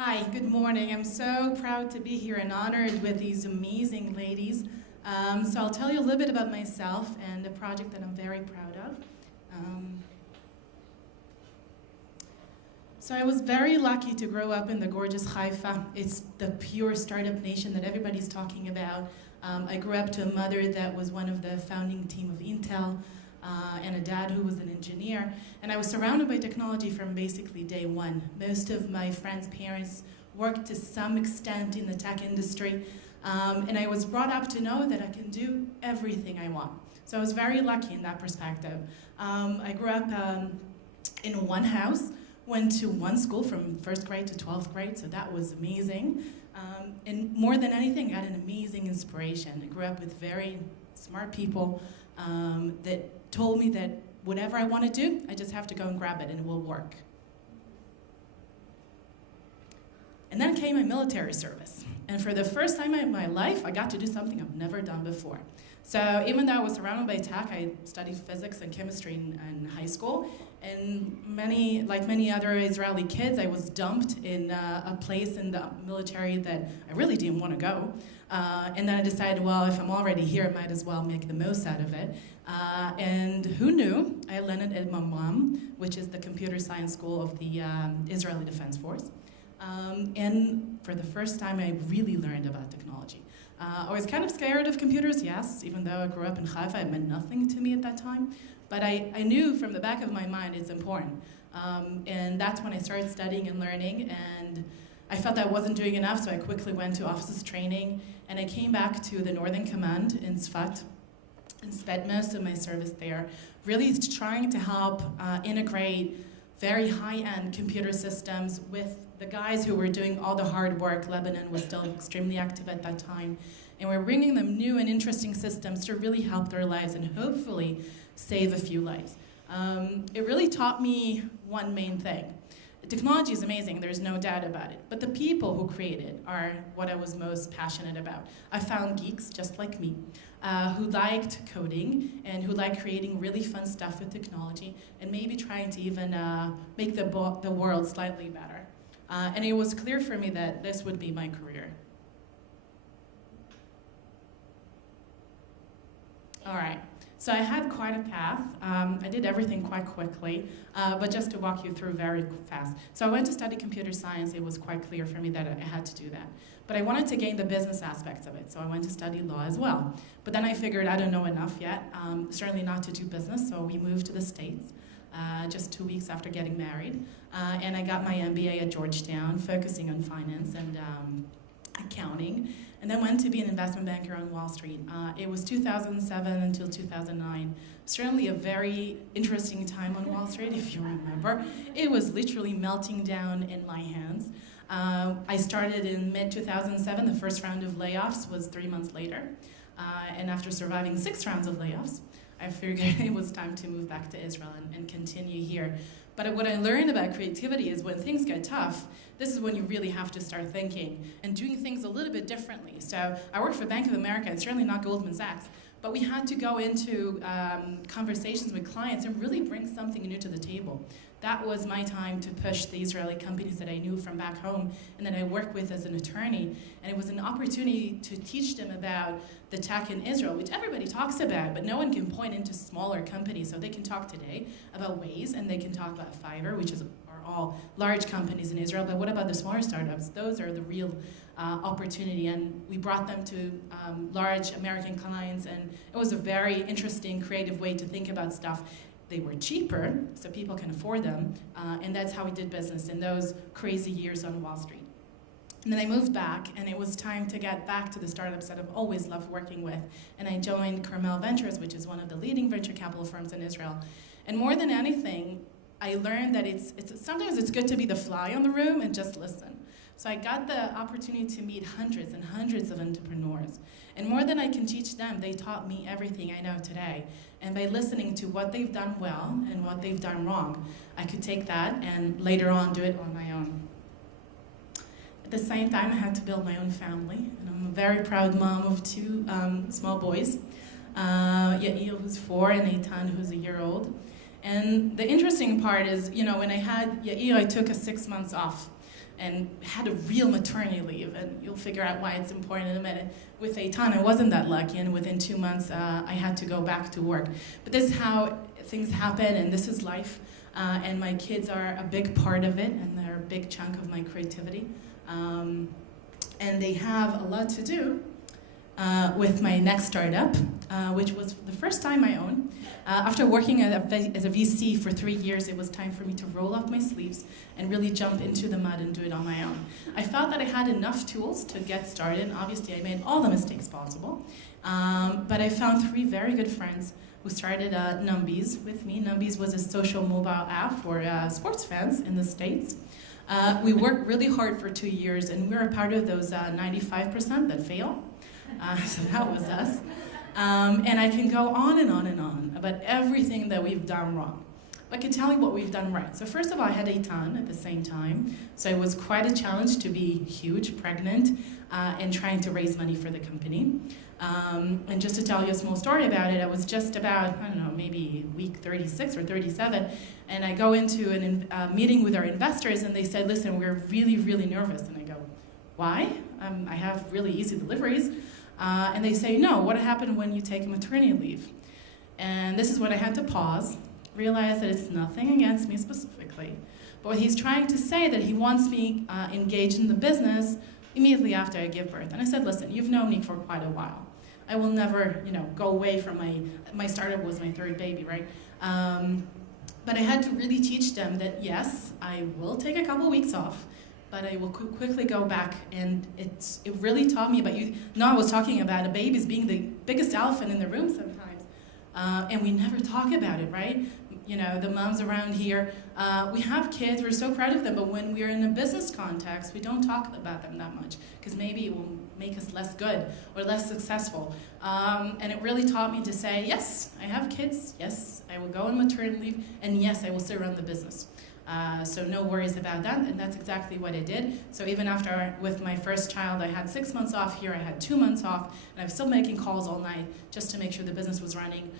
Hi, good morning. I'm so proud to be here and honored with these amazing ladies. So I'll tell you a little bit about myself and a project that I'm very proud of. Um, so I was very lucky to grow up in the gorgeous Haifa. It's the pure startup nation that everybody's talking about. I grew up to a mother that was one of the founding team of Intel, and a dad who was an engineer. And I was surrounded by technology from basically day one. Most of my friends' parents worked to some extent in the tech industry, and I was brought up to know that I can do everything I want. So I was very lucky in that perspective. I grew up in one house, went to one school from first grade to 12th grade, so that was amazing. And more than anything, I had an amazing inspiration. I grew up with very smart people that told me that whatever I want to do, I just have to go and grab it and it will work. And then came my military service. And for the first time in my life, I got to do something I've never done before. So even though I was surrounded by tech, I studied physics and chemistry in high school. And like many other Israeli kids, I was dumped in a place in the military that I really didn't want to go. And then I decided, well, if I'm already here, I might as well make the most out of it. And who knew? I landed at Mamam, which is the computer science school of the Israeli Defense Force. And for the first time, I really learned about technology. I was kind of scared of computers, yes, even though I grew up in Haifa, it meant nothing to me at that time. But I knew from the back of my mind it's important. And that's when I started studying and learning, and I felt I wasn't doing enough, so I quickly went to officers training, and I came back to the Northern Command in Sfat, and spent most of my service there, really trying to help integrate very high-end computer systems with the guys who were doing all the hard work. Lebanon was still extremely active at that time. And we're bringing them new and interesting systems to really help their lives and hopefully save a few lives. It really taught me one main thing. Technology is amazing, there's no doubt about it. But the people who create it are what I was most passionate about. I found geeks just like me, who liked coding and who liked creating really fun stuff with technology and maybe trying to even make the world slightly better. And it was clear for me that this would be my career. All right, so I had quite a path. I did everything quite quickly, but just to walk you through very fast. So I went to study computer science. It was quite clear for me that I had to do that. But I wanted to gain the business aspects of it, so I went to study law as well. But then I figured I don't know enough yet, certainly not to do business, so we moved to the States. Just 2 weeks after getting married. And I got my MBA at Georgetown, focusing on finance and accounting, and then went to be an investment banker on Wall Street. It was 2007 until 2009. Certainly a very interesting time on Wall Street, if you remember. It was literally melting down in my hands. I started in mid-2007. The first round of layoffs was 3 months later. And after surviving 6 rounds of layoffs, I figured it was time to move back to Israel and continue here. But what I learned about creativity is when things get tough, this is when you really have to start thinking and doing things a little bit differently. So I worked for Bank of America, and certainly not Goldman Sachs, but we had to go into conversations with clients and really bring something new to the table. That was my time to push the Israeli companies that I knew from back home and that I worked with as an attorney. And it was an opportunity to teach them about the tech in Israel, which everybody talks about, but no one can point into smaller companies. So they can talk today about Waze, and they can talk about Fiverr, which are all large companies in Israel. But what about the smaller startups? Those are the real opportunity. And we brought them to large American clients, and it was a very interesting, creative way to think about stuff. They were cheaper, so people can afford them, and that's how we did business in those crazy years on Wall Street. And then I moved back, and it was time to get back to the startups that I've always loved working with. And I joined Carmel Ventures, which is one of the leading venture capital firms in Israel. And more than anything, I learned that sometimes it's good to be the fly on the room and just listen. So I got the opportunity to meet hundreds and hundreds of entrepreneurs. And more than I can teach them, they taught me everything I know today. And by listening to what they've done well and what they've done wrong, I could take that and later on do it on my own. At the same time, I had to build my own family. And I'm a very proud mom of 2 small boys, Yair, who's 4, and Eitan, who's a year old. And the interesting part is, when I had Yair, I took a 6 months off. and had a real maternity leave, and you'll figure out why it's important in a minute. With Eitan, I wasn't that lucky, and within 2 months, I had to go back to work. But this is how things happen, and this is life, and my kids are a big part of it, and they're a big chunk of my creativity. And they have a lot to do with my next startup, which was the first time I own. After working as a VC for 3 years, it was time for me to roll up my sleeves and really jump into the mud and do it on my own. I felt that I had enough tools to get started. Obviously, I made all the mistakes possible, but I found 3 very good friends who started Numbies with me. Numbies was a social mobile app for sports fans in the States. We worked really hard for 2 years, and we were a part of those 95% that fail. So that was us. And I can go on and on and on about everything that we've done wrong. I can tell you what we've done right. So first of all, I had Eitan at the same time. So it was quite a challenge to be huge, pregnant, and trying to raise money for the company. And just to tell you a small story about it, I was just about, I don't know, maybe week 36 or 37, and I go into a meeting with our investors, and they said, listen, we're really, really nervous. And I go, why? I have really easy deliveries. And they say, no, what happened when you take a maternity leave? And this is when I had to pause, realize that it's nothing against me specifically, but what he's trying to say that he wants me engaged in the business immediately after I give birth. And I said, listen, you've known me for quite a while. I will never, go away from my startup was my 3rd baby, right? But I had to really teach them that yes, I will take a couple weeks off, but I will quickly go back, and it really taught me about you. I was talking about a baby's being the biggest elephant in the room sometimes, and we never talk about it, right? The moms around here, we have kids, we're so proud of them, but when we're in a business context, we don't talk about them that much, because maybe it will make us less good or less successful. And it really taught me to say, yes, I have kids, yes, I will go on maternity leave, and yes, I will still run the business. So no worries about that, and that's exactly what I did. So even after, with my first child, I had 6 months off here, I had 2 months off, and I was still making calls all night just to make sure the business was running.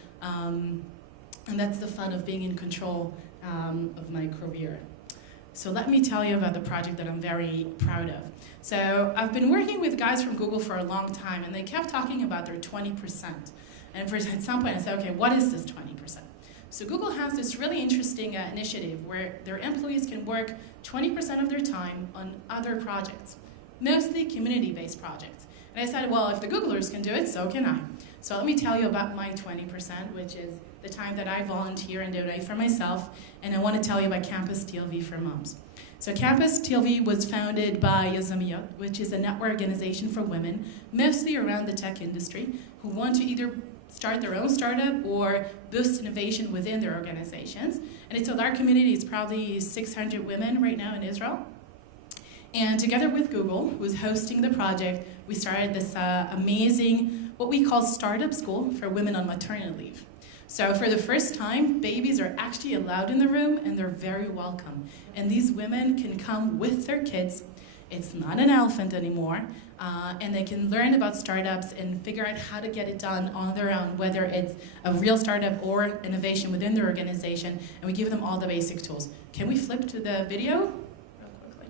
And that's the fun of being in control of my career. So let me tell you about the project that I'm very proud of. So I've been working with guys from Google for a long time, and they kept talking about their 20%. And at some point I said, okay, what is this 20%? So Google has this really interesting initiative where their employees can work 20% of their time on other projects, mostly community-based projects. And I said, well, if the Googlers can do it, so can I. So let me tell you about my 20%, which is the time that I volunteer and donate for myself, and I want to tell you about Campus TLV for Moms. So Campus TLV was founded by Yazamiyot, which is a network organization for women, mostly around the tech industry, who want to either start their own startup or boost innovation within their organizations. And it's a large community, it's probably 600 women right now in Israel. And together with Google, who's hosting the project, we started this amazing, what we call startup school for women on maternity leave. So for the first time, babies are actually allowed in the room, and they're very welcome. And these women can come with their kids. It's not an elephant anymore, and they can learn about startups and figure out how to get it done on their own, whether it's a real startup or innovation within their organization, and we give them all the basic tools. Can we flip to the video real quickly?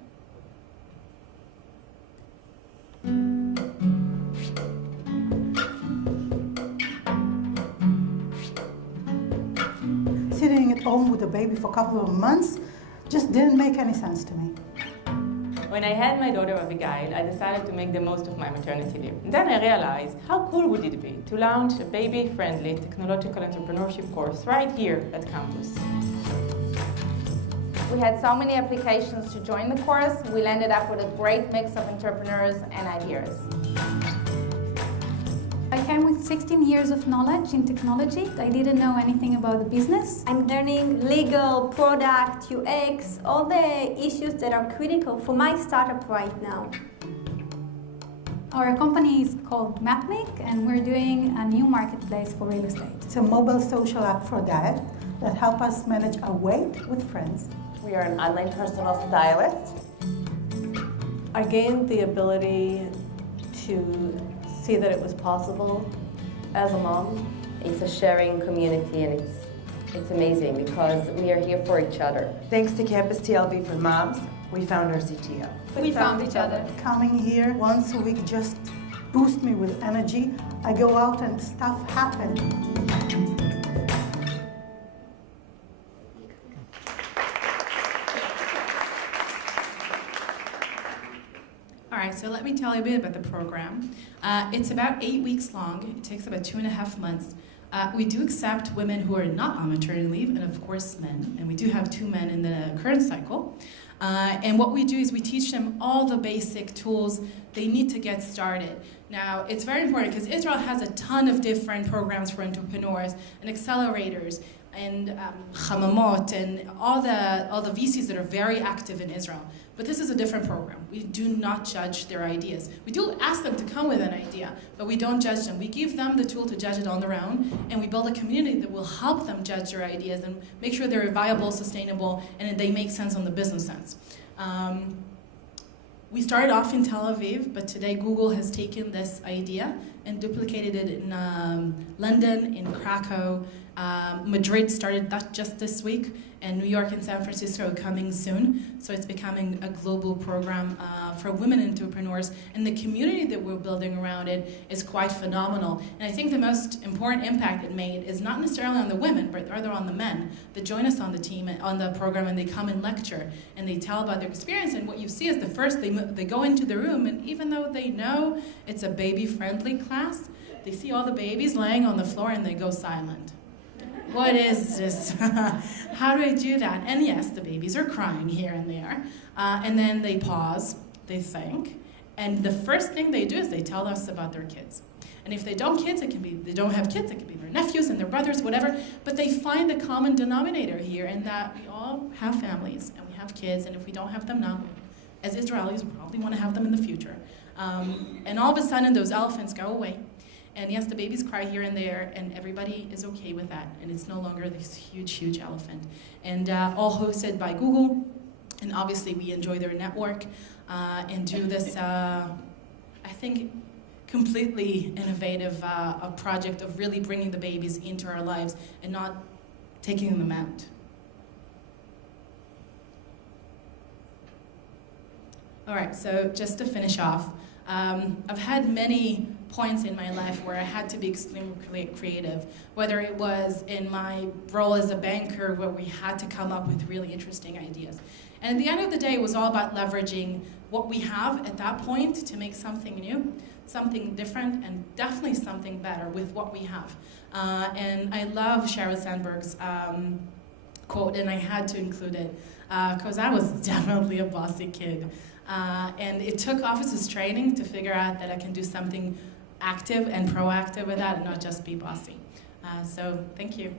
Sitting at home with a baby for a couple of months just didn't make any sense to me. When I had my daughter Abigail, I decided to make the most of my maternity leave. And then I realized how cool would it be to launch a baby-friendly technological entrepreneurship course right here at campus. We had so many applications to join the course, we ended up with a great mix of entrepreneurs and ideas. I came with 16 years of knowledge in technology. I didn't know anything about the business. I'm learning legal, product, UX, all the issues that are critical for my startup right now. Our company is called Mapmic, and we're doing a new marketplace for real estate. It's a mobile social app for diet that helps us manage our weight with friends. We are an online personal stylist. I gained the ability to see that it was possible as a mom. It's a sharing community, and it's amazing because we are here for each other. Thanks to Campus TLV for Moms, We found our CTO. We found each other. Coming here once a week just boost me with energy. I go out and stuff happens. All right, so let me tell you a bit about the program. It's about 8 weeks long. It takes about 2.5 months. We do accept women who are not on maternity leave, and of course men, and we do have 2 men in the current cycle. And what we do is we teach them all the basic tools they need to get started. Now, it's very important because Israel has a ton of different programs for entrepreneurs and accelerators and Chamamot and all the VCs that are very active in Israel. But this is a different program. We do not judge their ideas. We do ask them to come with an idea, but we don't judge them. We give them the tool to judge it on their own, and we build a community that will help them judge their ideas and make sure they're viable, sustainable, and they make sense on the business sense. We started off in Tel Aviv, but today Google has taken this idea and duplicated it in London, in Krakow. Madrid started that just this week, and New York and San Francisco are coming soon. So it's becoming a global program for women entrepreneurs, and the community that we're building around it is quite phenomenal. And I think the most important impact it made is not necessarily on the women, but rather on the men that join us on the team, on the program, and they come and lecture, and they tell about their experience. And what you see is the first, they go into the room, and even though they know it's a baby-friendly class, they see all the babies laying on the floor, and they go silent. What is this? How do I do that? And yes, the babies are crying here and there. And then they pause, they think, and the first thing they do is they tell us about their kids. And if they don't have kids, it can be their nephews and their brothers, whatever. But they find the common denominator here in that we all have families and we have kids, and if we don't have them now, as Israelis, we probably want to have them in the future. And all of a sudden, those elephants go away. And yes, the babies cry here and there, and everybody is okay with that. And it's no longer this huge, huge elephant. And all hosted by Google. And obviously, we enjoy their network and do this, I think, completely innovative project of really bringing the babies into our lives and not taking them out. All right, so just to finish off, I've had many points in my life where I had to be extremely creative, whether it was in my role as a banker where we had to come up with really interesting ideas. And at the end of the day, it was all about leveraging what we have at that point to make something new, something different, and definitely something better with what we have. And I love Sheryl Sandberg's quote, and I had to include it, because I was definitely a bossy kid. And it took officers training to figure out that I can do something active and proactive with that and not just be bossy. So thank you.